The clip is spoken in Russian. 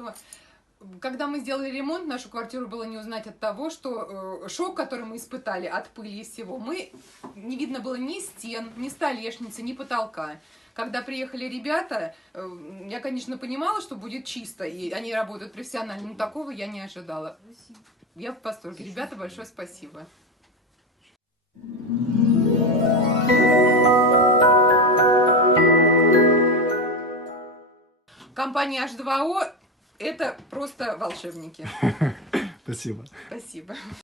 что когда мы сделали ремонт, нашу квартиру было не узнать от того, что шок, который мы испытали от пыли и всего, не видно было ни стен, ни столешницы, ни потолка. Когда приехали ребята, я, конечно, понимала, что будет чисто, и они работают профессионально, но такого я не ожидала. Я в восторге. Ребята, большое спасибо. Компания H2O – это просто волшебники. Спасибо. Спасибо.